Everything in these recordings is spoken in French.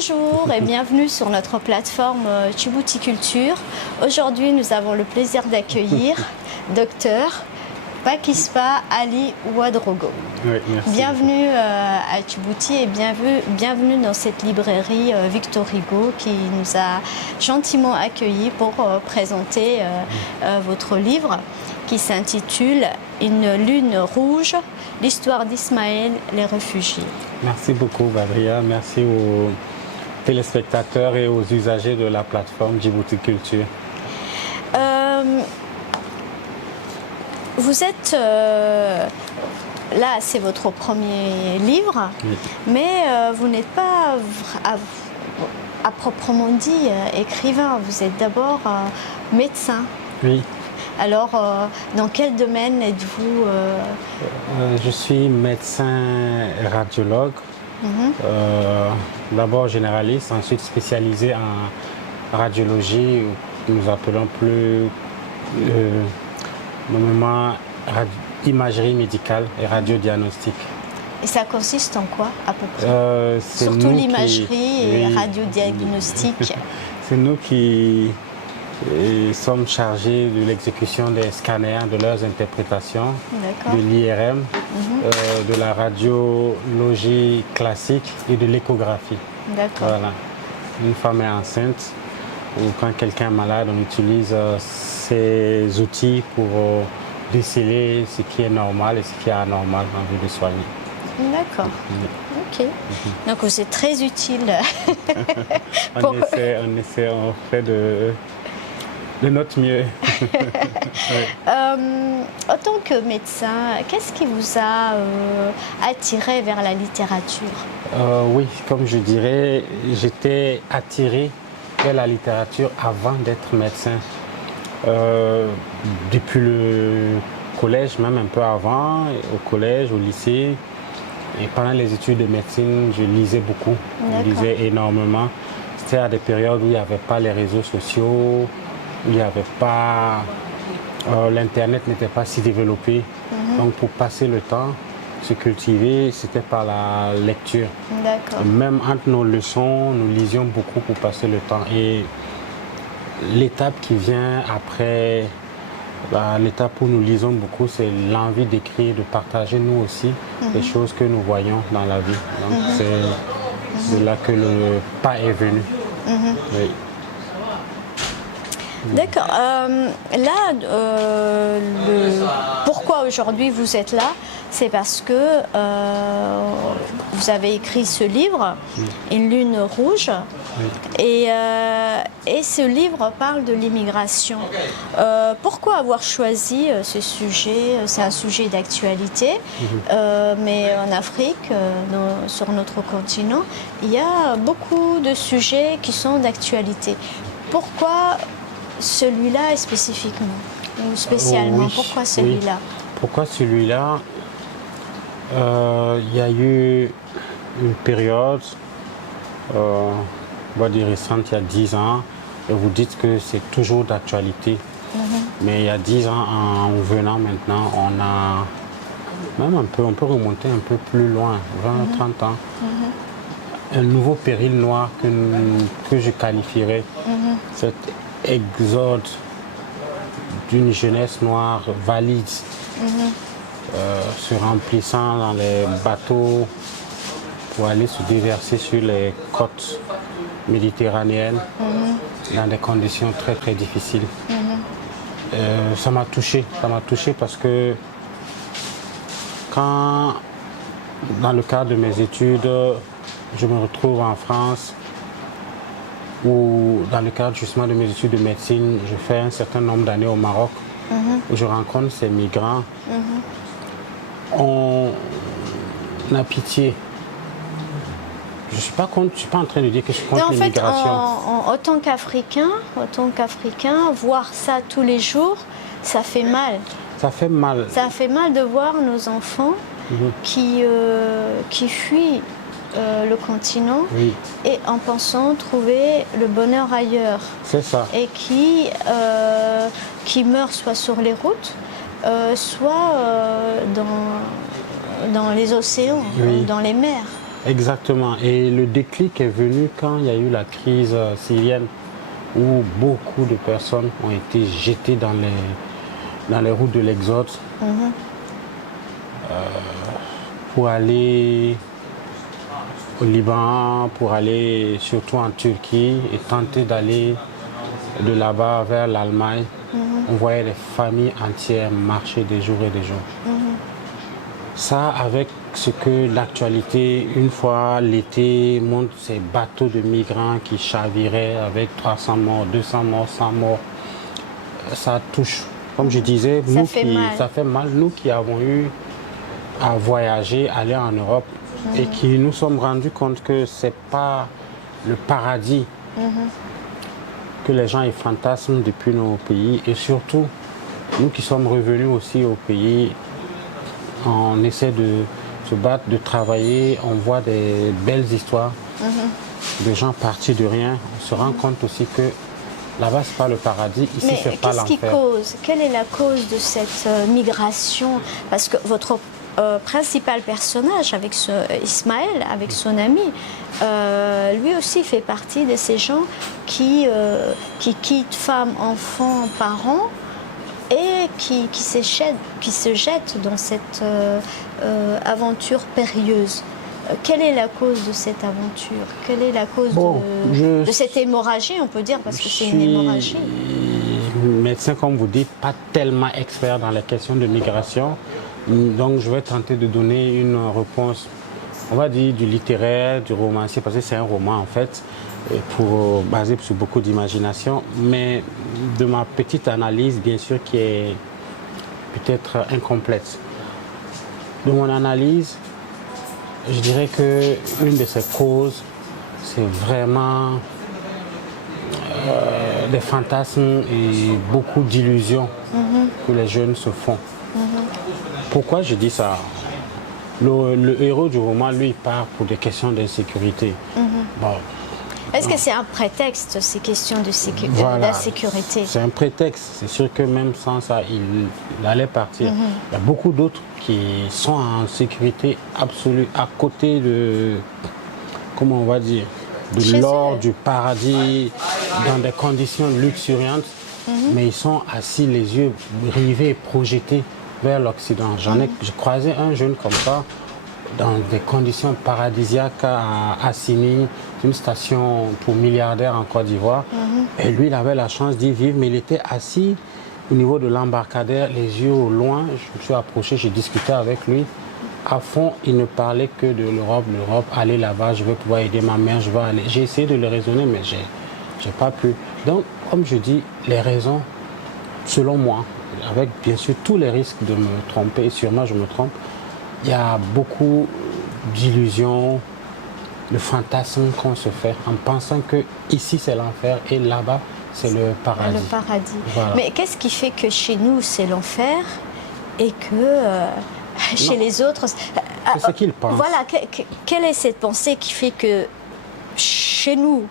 Bonjour et bienvenue sur notre plateforme Djibouti Culture. Aujourd'hui, nous avons le plaisir d'accueillir Dr Pakispa Ali Ouedraogo. Oui, merci. Bienvenue à Djibouti et bienvenue dans cette librairie Victor Hugo qui nous a gentiment accueillis pour présenter votre livre qui s'intitule Une lune rouge, l'histoire d'Ismaël, les réfugiés. Merci beaucoup, Badria. Merci aux téléspectateurs et aux usagers de la plateforme Djibouti Culture. Vous êtes là, c'est votre premier livre, Oui. mais vous n'êtes pas à proprement dit écrivain. Vous êtes d'abord médecin. Oui, Alors, dans quel domaine êtes-vous je suis médecin radiologue, d'abord généraliste, ensuite spécialisé en radiologie, que nous appelons plus nommément imagerie médicale et radiodiagnostic. Et ça consiste en quoi, à peu près Surtout l'imagerie et oui, radiodiagnostic. C'est nous qui sommes chargés de l'exécution des scanners, de leurs interprétations, D'accord. de l'IRM, de la radiologie classique et de l'échographie. D'accord. Voilà. Une femme est enceinte ou quand quelqu'un est malade, on utilise ces outils pour déceler ce qui est normal et ce qui est anormal en vue de soigner. D'accord. Ok. Donc c'est très utile. On fait de notre mieux. En tant que médecin, qu'est-ce qui vous a attiré vers la littérature? Oui, comme je dirais, j'étais attiré vers la littérature avant d'être médecin. Depuis le collège, même un peu avant, au collège, au lycée. Et pendant les études de médecine, je lisais beaucoup, je lisais énormément. C'était à des périodes où il n'y avait pas les réseaux sociaux, où il n'y avait pas... l'Internet n'était pas si développé. Donc pour passer le temps, se cultiver, c'était par la lecture. D'accord. Même entre nos leçons, nous lisions beaucoup pour passer le temps. Et l'étape qui vient après, l'étape où nous lisons beaucoup, c'est l'envie d'écrire, de partager nous aussi les choses que nous voyons dans la vie. Donc c'est là que le pas est venu. Oui. D'accord. Pourquoi aujourd'hui vous êtes là? C'est parce que vous avez écrit ce livre, Une lune rouge, et ce livre parle de l'immigration. Pourquoi avoir choisi ce sujet? C'est un sujet d'actualité, mais en Afrique, sur notre continent, il y a beaucoup de sujets qui sont d'actualité. Pourquoi celui-là spécifiquement ou spécialement? Oui, pourquoi celui-là? Pourquoi celui-là? Il y a eu une période, on va dire récente, il y a 10 ans, et vous dites que c'est toujours d'actualité. Mais il y a 10 ans, en venant maintenant, on a même on peut remonter un peu plus loin, 20, 30 ans. Un nouveau péril noir que je qualifierais, cet exode d'une jeunesse noire valide, se remplissant dans les bateaux pour aller se déverser sur les côtes méditerranéennes dans des conditions très très difficiles. Ça m'a touché parce que quand, dans le cadre de mes études, je me retrouve en France ou dans le cadre justement de mes études de médecine, je fais un certain nombre d'années au Maroc où je rencontre ces migrants. On a pitié. Je ne suis pas en train de dire que je suis contre l'immigration. En tant qu'Africain, voir ça tous les jours, ça fait mal. Ça fait mal. Ça fait mal de voir nos enfants qui fuient le continent et en pensant trouver le bonheur ailleurs. C'est ça. Et qui meurent soit sur les routes, soit dans les océans, dans les mers. Exactement. Et le déclic est venu quand il y a eu la crise syrienne, où beaucoup de personnes ont été jetées dans les routes de l'exode pour aller au Liban, pour aller surtout en Turquie et tenter d'aller de là-bas vers l'Allemagne. On voyait des familles entières marcher des jours et des jours. Ça, avec ce que l'actualité, une fois l'été, montre ces bateaux de migrants qui chaviraient avec 300 morts, 200 morts, 100 morts, ça touche. Comme je disais, ça fait mal. Nous qui avons eu à voyager, aller en Europe, et qui nous sommes rendus compte que ce n'est pas le paradis que les gens y fantasment depuis nos pays. Et surtout, nous qui sommes revenus aussi au pays, on essaie de se battre, de travailler, on voit des belles histoires de gens partis de rien. On se rend compte aussi que là-bas, ce n'est pas le paradis, ici, ce n'est pas l'enfer. Quelle est la cause de cette migration? Parce que votre principal personnage, avec Ismaël, avec son ami, lui aussi fait partie de ces gens qui quittent femmes, enfants, parents, et qui se jettent dans cette aventure périlleuse. Quelle est la cause de cette aventure? Quelle est la cause de cette hémorragie, on peut dire, parce que c'est une hémorragie? Médecin, comme vous dites, pas tellement expert dans les questions de migration. Donc je vais tenter de donner une réponse, on va dire, du littéraire, du romancier, parce que c'est un roman en fait, basé sur beaucoup d'imagination, mais de ma petite analyse, bien sûr, qui est peut-être incomplète. De mon analyse, je dirais qu'une de ces causes, c'est vraiment des fantasmes et beaucoup d'illusions que les jeunes se font. Pourquoi je dis ça? Le héros du roman, lui, part pour des questions d'insécurité. Bon. Est-ce que c'est un prétexte, ces questions d'insécurité? C'est un prétexte. C'est sûr que même sans ça, il allait partir. Il y a beaucoup d'autres qui sont en sécurité absolue, à côté de, comment on va dire, de l'or, du paradis, dans des conditions luxuriantes, mais ils sont assis, les yeux rivés, projetés vers l'Occident. J'ai croisé un jeune comme ça, dans des conditions paradisiaques à Assini, une station pour milliardaires en Côte d'Ivoire. Et lui, il avait la chance d'y vivre, mais il était assis au niveau de l'embarcadère, les yeux au loin. Je me suis approché, j'ai discuté avec lui. À fond, il ne parlait que de l'Europe. L'Europe, aller là-bas, je vais pouvoir aider ma mère, je vais aller. J'ai essayé de le raisonner, mais je n'ai pas pu. Donc, comme je dis, les raisons, selon moi, avec bien sûr tous les risques de me tromper, et sûrement je me trompe, il y a beaucoup d'illusions, de fantasmes qu'on se fait en pensant que ici c'est l'enfer et là-bas c'est le paradis. Le paradis. Voilà. Mais qu'est-ce qui fait que chez nous c'est l'enfer et que chez les autres... C'est ce qu'ils pensent. Voilà, quelle est cette pensée qui fait que chez nous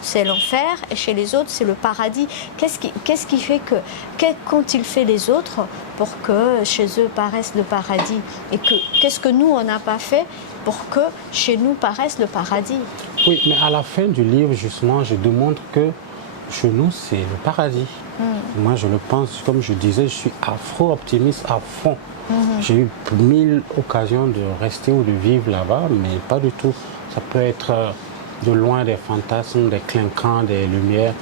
c'est l'enfer et chez les autres c'est le paradis? Qu'est-ce qui fait que... Qu'ont-ils fait les autres pour que chez eux paraisse le paradis? Et qu'est-ce que nous on n'a pas fait pour que chez nous paraisse le paradis? Oui, mais à la fin du livre, justement, je démontre que chez nous, c'est le paradis. Moi, je le pense, comme je disais, je suis afro-optimiste à fond. J'ai eu 1000 occasions de rester ou de vivre là-bas, mais pas du tout. Ça peut être de loin des fantasmes, des clinquants, des lumières.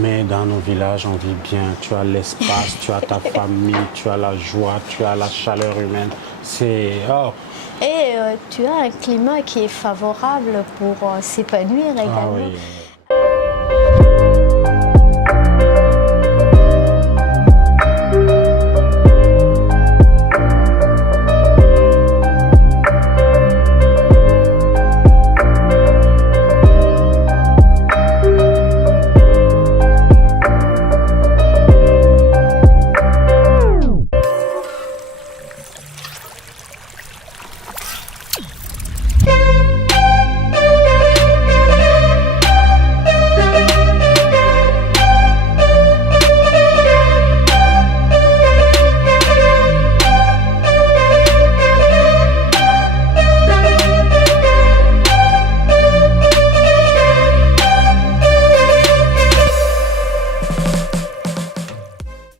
Mais dans nos villages, on vit bien. Tu as l'espace, tu as ta famille, tu as la joie, tu as la chaleur humaine. C'est... Oh. Et tu as un climat qui est favorable pour s'épanouir également. Ah oui.